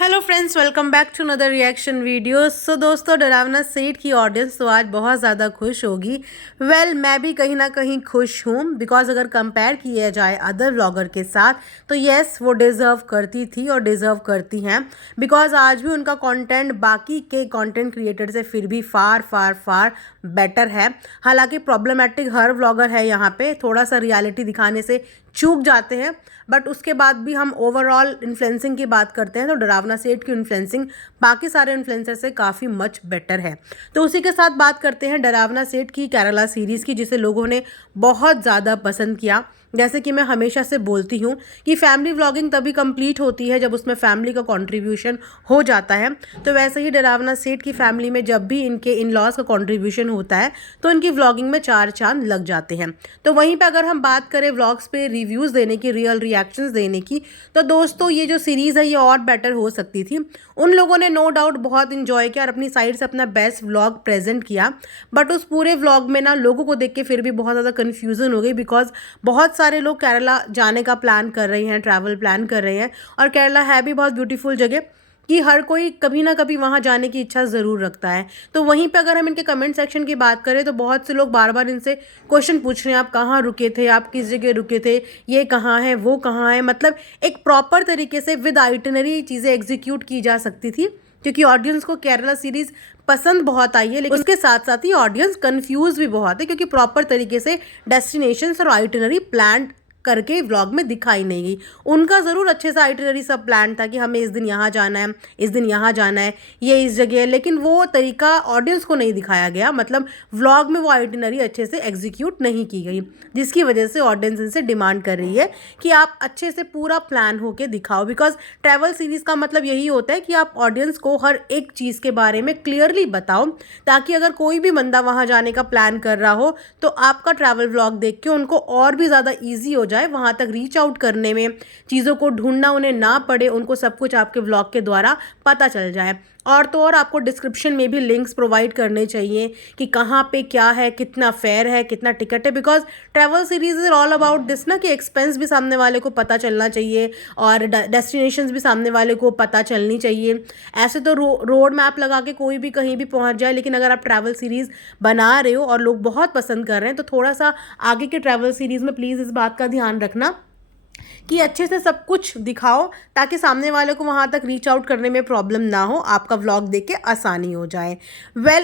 Hello friends, welcome back to another reaction video. So दोस्तों, डरावना सेठ की ऑडियंस तो आज बहुत ज़्यादा खुश होगी। मैं भी कहीं ना कहीं खुश हूँ बिकॉज अगर कंपेयर किया जाए अदर व्लॉगर के साथ तो येस, वो डिज़र्व करती थी और डिज़र्व करती हैं बिकॉज आज भी उनका कंटेंट बाकी के कंटेंट क्रिएटर से फिर भी फार फार फार बेटर है। हालांकि प्रॉब्लमेटिक हर व्लॉगर है, यहाँ पे थोड़ा सा रियलिटी दिखाने से चूक जाते हैं, बट उसके बाद भी हम ओवरऑल इन्फ्लुएंसिंग की बात करते हैं तो डरावना सेठ की इन्फ्लुएंसिंग बाकी सारे इन्फ्लुएंसर से काफ़ी मच बेटर है। तो उसी के साथ बात करते हैं डरावना सेठ की केरला सीरीज़ की, जिसे लोगों ने बहुत ज़्यादा पसंद किया। जैसे कि मैं हमेशा से बोलती हूँ कि फैमिली व्लॉगिंग तभी कंप्लीट होती है जब उसमें फैमिली का कंट्रीब्यूशन हो जाता है। तो वैसे ही डरावना सेठ की फैमिली में जब भी इनके इन लॉज का कंट्रीब्यूशन होता है तो इनकी व्लॉगिंग में चार चांद लग जाते हैं। तो वहीं पे अगर हम बात करें व्लॉग्स पे रिव्यूज़ देने की, रियल रिएक्शंस देने की, तो दोस्तों ये जो सीरीज़ है ये और बेटर हो सकती थी। उन लोगों ने नो डाउट बहुत इन्जॉय किया और अपनी साइड से अपना बेस्ट व्लॉग प्रेजेंट किया, बट उस पूरे व्लॉग में ना लोगों को देख के फिर भी बहुत ज़्यादा कन्फ्यूज़न हो गई बिकॉज बहुत सारे लोग केरला जाने का प्लान कर रहे हैं, ट्रैवल प्लान कर रहे हैं, और केरला है भी बहुत ब्यूटीफुल जगह कि हर कोई कभी ना कभी वहाँ जाने की इच्छा ज़रूर रखता है। तो वहीं पे अगर हम इनके कमेंट सेक्शन की बात करें तो बहुत से लोग बार बार इनसे क्वेश्चन पूछ रहे हैं, आप कहाँ रुके थे, आप किस जगह रुके थे, ये कहाँ है, वो कहाँ है। मतलब एक प्रॉपर तरीके से विद आइटिनरी चीज़ें एग्जीक्यूट की जा सकती थी क्योंकि ऑडियंस को केरला सीरीज़ पसंद बहुत आई है, लेकिन उसके साथ साथ ही ऑडियंस कंफ्यूज भी बहुत है क्योंकि प्रॉपर तरीके से डेस्टिनेशंस और आइटिनरी प्लान करके व्लॉग में दिखाई नहीं गई। उनका ज़रूर अच्छे से आइटिनरी सब प्लान था कि हमें इस दिन यहाँ जाना है, इस दिन यहाँ जाना है, ये इस जगह है, लेकिन वो तरीका ऑडियंस को नहीं दिखाया गया। मतलब व्लॉग में वो आइटिनरी अच्छे से एग्जीक्यूट नहीं की गई, जिसकी वजह से ऑडियंस इनसे डिमांड कर रही है कि आप अच्छे से पूरा प्लान होके दिखाओ। बिकॉज ट्रैवल सीरीज़ का मतलब यही होता है कि आप ऑडियंस को हर एक चीज़ के बारे में क्लियरली बताओ, ताकि अगर कोई भी बंदा वहाँ जाने का प्लान कर रहा हो तो आपका ट्रैवल व्लॉग देख के उनको और भी ज़्यादा ईजी हो जाए वहाँ तक रीच आउट करने में, चीज़ों को ढूंढना उन्हें ना पड़े, उनको सब कुछ आपके व्लॉग के द्वारा पता चल जाए। और तो और आपको डिस्क्रिप्शन में भी लिंक्स प्रोवाइड करने चाहिए कि कहाँ पे क्या है, कितना फेयर है, कितना टिकट है। Because travel series is all about this ना कि एक्सपेंस भी सामने वाले को पता चलना चाहिए और डेस्टिनेशंस भी सामने वाले को पता चलनी चाहिए। ऐसे तो रोड मैप लगा के कोई भी कहीं भी पहुंच जाए, लेकिन अगर आप ट्रैवल सीरीज़ बना रहे हो और लोग बहुत पसंद कर रहे हैं तो थोड़ा सा आगे के ट्रैवल सीरीज़ में प्लीज़ इस बात का ध्यान रखना कि अच्छे से सब कुछ दिखाओ ताकि सामने वाले को वहाँ तक रीच आउट करने में प्रॉब्लम ना हो, आपका व्लॉग देख के आसानी हो जाए।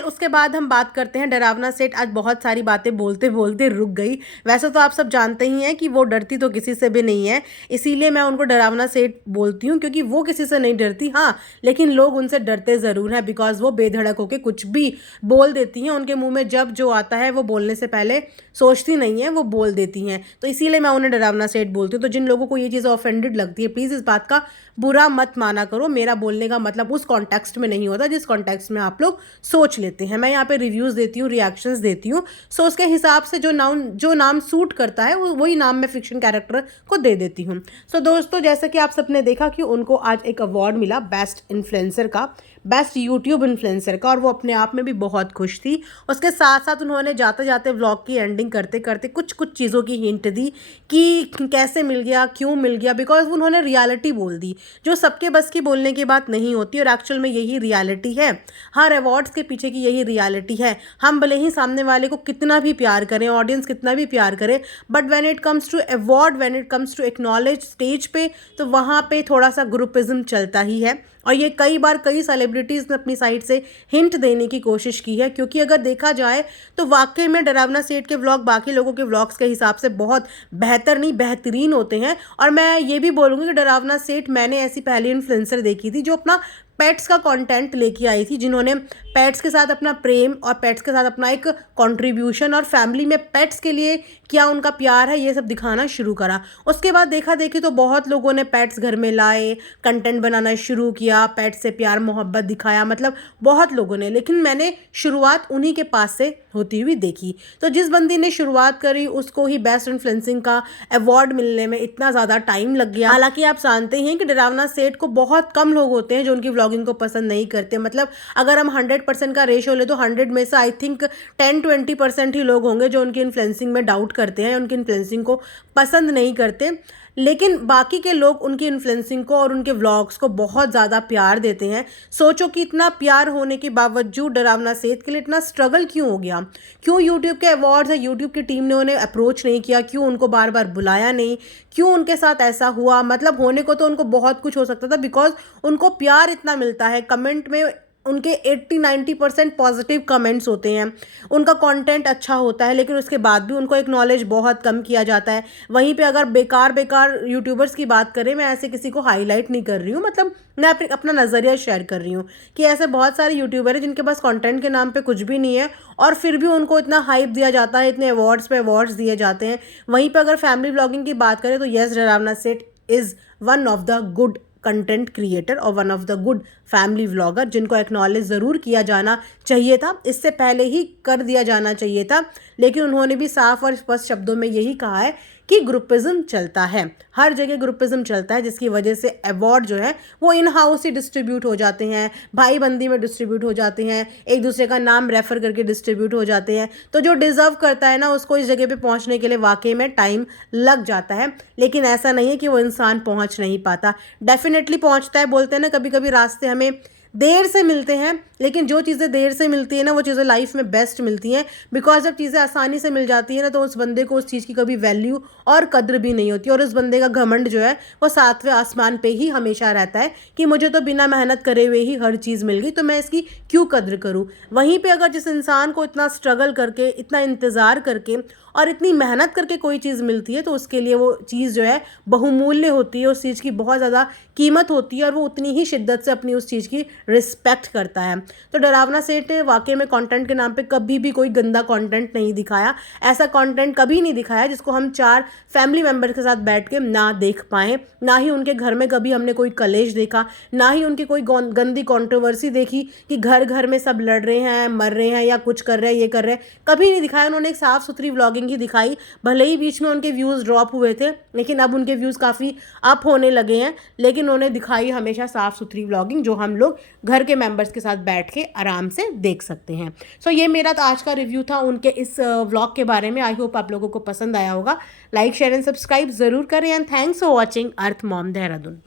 उसके बाद हम बात करते हैं डरावना सेठ आज बहुत सारी बातें बोलते बोलते रुक गई। वैसे तो आप सब जानते ही हैं कि वो डरती तो किसी से भी नहीं है, इसीलिए मैं उनको डरावना सेठ बोलती हूँ क्योंकि वो किसी से नहीं डरती। हाँ, लेकिन लोग उनसे डरते ज़रूर हैं बिकॉज वो बेधड़क होकर कुछ भी बोल देती हैं। उनके मुँह में जब जो आता है वो बोलने से पहले सोचती नहीं है, वो बोल देती हैं। तो इसीलिए मैं उन्हें डरावना सेठ बोलती हूँ। तो जिन लोगों को ये चीज़ ऑफेंडेड लगती है, प्लीज़ इस बात का बुरा मत माना करो। मेरा बोलने का मतलब उस कॉन्टेक्स्ट में नहीं होता जिस कॉन्टेक्स्ट में आप लोग सोच लेते हैं। मैं यहाँ पे रिव्यूज़ देती हूँ, रिएक्शंस देती हूँ, सो उसके हिसाब से जो नाम सूट करता है वही नाम मैं फिक्शन कैरेक्टर को दे देती हूँ। सो दोस्तों, जैसा कि आप सबने देखा कि उनको आज एक अवार्ड मिला बेस्ट इन्फ्लुएंसर का, बेस्ट यूट्यूब इन्फ्लुएंसर का, और वो अपने आप में भी बहुत खुश थी। उसके साथ साथ उन्होंने जाते जाते व्लॉग की एंडिंग करते करते कुछ कुछ चीज़ों की हिंट दी कि कैसे मिल गया, क्यों मिल गया, बिकॉज उन्होंने रियलिटी बोल दी जो सबके बस की बोलने की बात नहीं होती, और एक्चुअल में यही रियलिटी है। हर अवार्ड्स के पीछे की यही रियलिटी है। हम भले ही सामने वाले को कितना भी प्यार करें, ऑडियंस कितना भी प्यार करे, but when it comes to award, when it comes to acknowledge stage पे, तो वहाँ पे थोड़ा सा ग्रुपिज्म चलता ही है। और ये कई बार कई सेलिब्रिटीज़ ने अपनी साइड से हिंट देने की कोशिश की है, क्योंकि अगर देखा जाए तो वाकई में डरावना सेठ के व्लॉग बाकी लोगों के व्लॉग्स के हिसाब से बहुत बेहतर नहीं बेहतरीन होते हैं। और मैं ये भी बोलूँगी कि डरावना सेठ मैंने ऐसी पहली इन्फ्लुएंसर देखी थी जो अपना पेट्स का कंटेंट लेके आई थी, जिन्होंने पेट्स के साथ अपना प्रेम और पेट्स के साथ अपना एक कंट्रीब्यूशन और फैमिली में पेट्स के लिए क्या उनका प्यार है ये सब दिखाना शुरू करा। उसके बाद देखा देखी तो बहुत लोगों ने पेट्स घर में लाए, कंटेंट बनाना शुरू किया, पेट्स से प्यार मोहब्बत दिखाया, मतलब बहुत लोगों ने। लेकिन मैंने शुरुआत उन्हीं के पास से होती हुई देखी। तो जिस बंदी ने शुरुआत करी उसको ही बेस्ट इन्फ्लुएंसिंग का अवार्ड मिलने में इतना ज़्यादा टाइम लग गया। हालांकि आप जानते हैं कि डरावना सेठ को बहुत कम लोग होते हैं जो उनकी व्लॉगिंग को पसंद नहीं करते। मतलब अगर हम 100% का रेशो ले तो 100 में से आई थिंक 10-20% ही लोग होंगे जो उनकी इन्फ्लुएंसिंग में डाउट करते हैं, उनकी इन्फ्लुएंसिंग को पसंद नहीं करते। लेकिन बाकी के लोग उनकी इन्फ्लुएंसिंग को और उनके व्लॉग्स को बहुत ज़्यादा प्यार देते हैं। सोचो कि इतना प्यार होने के बावजूद डरावना सेठ के लिए इतना स्ट्रगल क्यों हो गया? क्यों यूट्यूब के अवार्ड्स है, यूट्यूब की टीम ने उन्हें अप्रोच नहीं किया? क्यों उनको बार बार बुलाया नहीं? क्यों उनके साथ ऐसा हुआ? मतलब होने को तो उनको बहुत कुछ हो सकता था, बिकॉज उनको प्यार इतना मिलता है। कमेंट में उनके 80-90% पॉजिटिव कमेंट्स होते हैं, उनका कंटेंट अच्छा होता है, लेकिन उसके बाद भी उनको एक्नॉलेज बहुत कम किया जाता है। वहीं पे अगर बेकार बेकार यूट्यूबर्स की बात करें, मैं ऐसे किसी को हाईलाइट नहीं कर रही हूँ, मतलब मैं अपना नज़रिया शेयर कर रही हूँ कि ऐसे बहुत सारे यूट्यूबर हैं जिनके पास कंटेंट के नाम पे कुछ भी नहीं है और फिर भी उनको इतना हाइप दिया जाता है, इतने अवार्ड्स पे अवार्ड्स दिए जाते हैं। वहीं पे अगर फैमिली व्लॉगिंग की बात करें तो yes, Darawna Seth is one of the good content creator और one of the good family vlogger, जिनको एक्नॉलेज ज़रूर किया जाना चाहिए था, इससे पहले ही कर दिया जाना चाहिए था। लेकिन उन्होंने भी साफ और स्पष्ट शब्दों में यही कहा है कि ग्रुपिज्म चलता है, हर जगह ग्रुपिज्म चलता है, जिसकी वजह से अवार्ड जो है वो इन हाउस ही डिस्ट्रीब्यूट हो जाते हैं, भाई बंदी में डिस्ट्रीब्यूट हो जाते हैं, एक दूसरे का नाम रेफर करके डिस्ट्रीब्यूट हो जाते हैं। तो जो डिज़र्व करता है ना, उसको इस जगह पे पहुंचने के लिए वाकई में टाइम लग जाता है। लेकिन ऐसा नहीं है कि वो इंसान पहुंच नहीं पाता, डेफिनेटली पहुंचता है। बोलते हैं ना, कभी कभी रास्ते हमें देर से मिलते हैं, लेकिन जो चीज़ें देर से मिलती है ना, वो चीज़ें लाइफ में बेस्ट मिलती हैं। बिकॉज जब चीज़ें आसानी से मिल जाती है ना, तो उस बंदे को उस चीज़ की कभी वैल्यू और कद्र भी नहीं होती, और उस बंदे का घमंड जो है वो 7वें आसमान पे ही हमेशा रहता है कि मुझे तो बिना मेहनत करे हुए ही हर चीज़ मिल गई, तो मैं इसकी क्यों कद्र करूँ। वहीं पर अगर जिस इंसान को इतना स्ट्रगल करके, इतना इंतज़ार करके और इतनी मेहनत करके कोई चीज़ मिलती है, तो उसके लिए वो चीज़ जो है बहुमूल्य होती है, उस चीज़ की बहुत ज़्यादा कीमत होती है, और वो उतनी ही शिद्दत से अपनी उस चीज़ की रिस्पेक्ट करता है। तो डरावना सेठ ने वाकई में कंटेंट के नाम पे कभी भी कोई गंदा कंटेंट नहीं दिखाया। ऐसा कंटेंट कभी नहीं दिखाया जिसको हम 4 फैमिली मेम्बर के साथ बैठ के ना देख पाएँ। ना ही उनके घर में कभी हमने कोई कलेश देखा, ना ही उनकी कोई गंदी कंट्रोवर्सी देखी कि घर घर में सब लड़ रहे हैं, मर रहे हैं या कुछ कर रहे हैं, ये कर रहे हैं, कभी नहीं दिखाया। उन्होंने एक साफ़ सुथरी व्लॉगिंग ही दिखाई। भले ही बीच में उनके व्यूज़ ड्रॉप हुए थे, लेकिन अब उनके व्यूज़ काफ़ी अप होने लगे हैं। लेकिन उन्होंने दिखाई हमेशा साफ़ सुथरी व्लॉगिंग, जो हम लोग घर के मेंबर्स के साथ बैठ के आराम से देख सकते हैं। सो ये मेरा आज का रिव्यू था उनके इस व्लॉग के बारे में। आई होप आप लोगों को पसंद आया होगा। लाइक, शेयर एंड सब्सक्राइब ज़रूर करें। And thanks for watching earth mom Dehradun.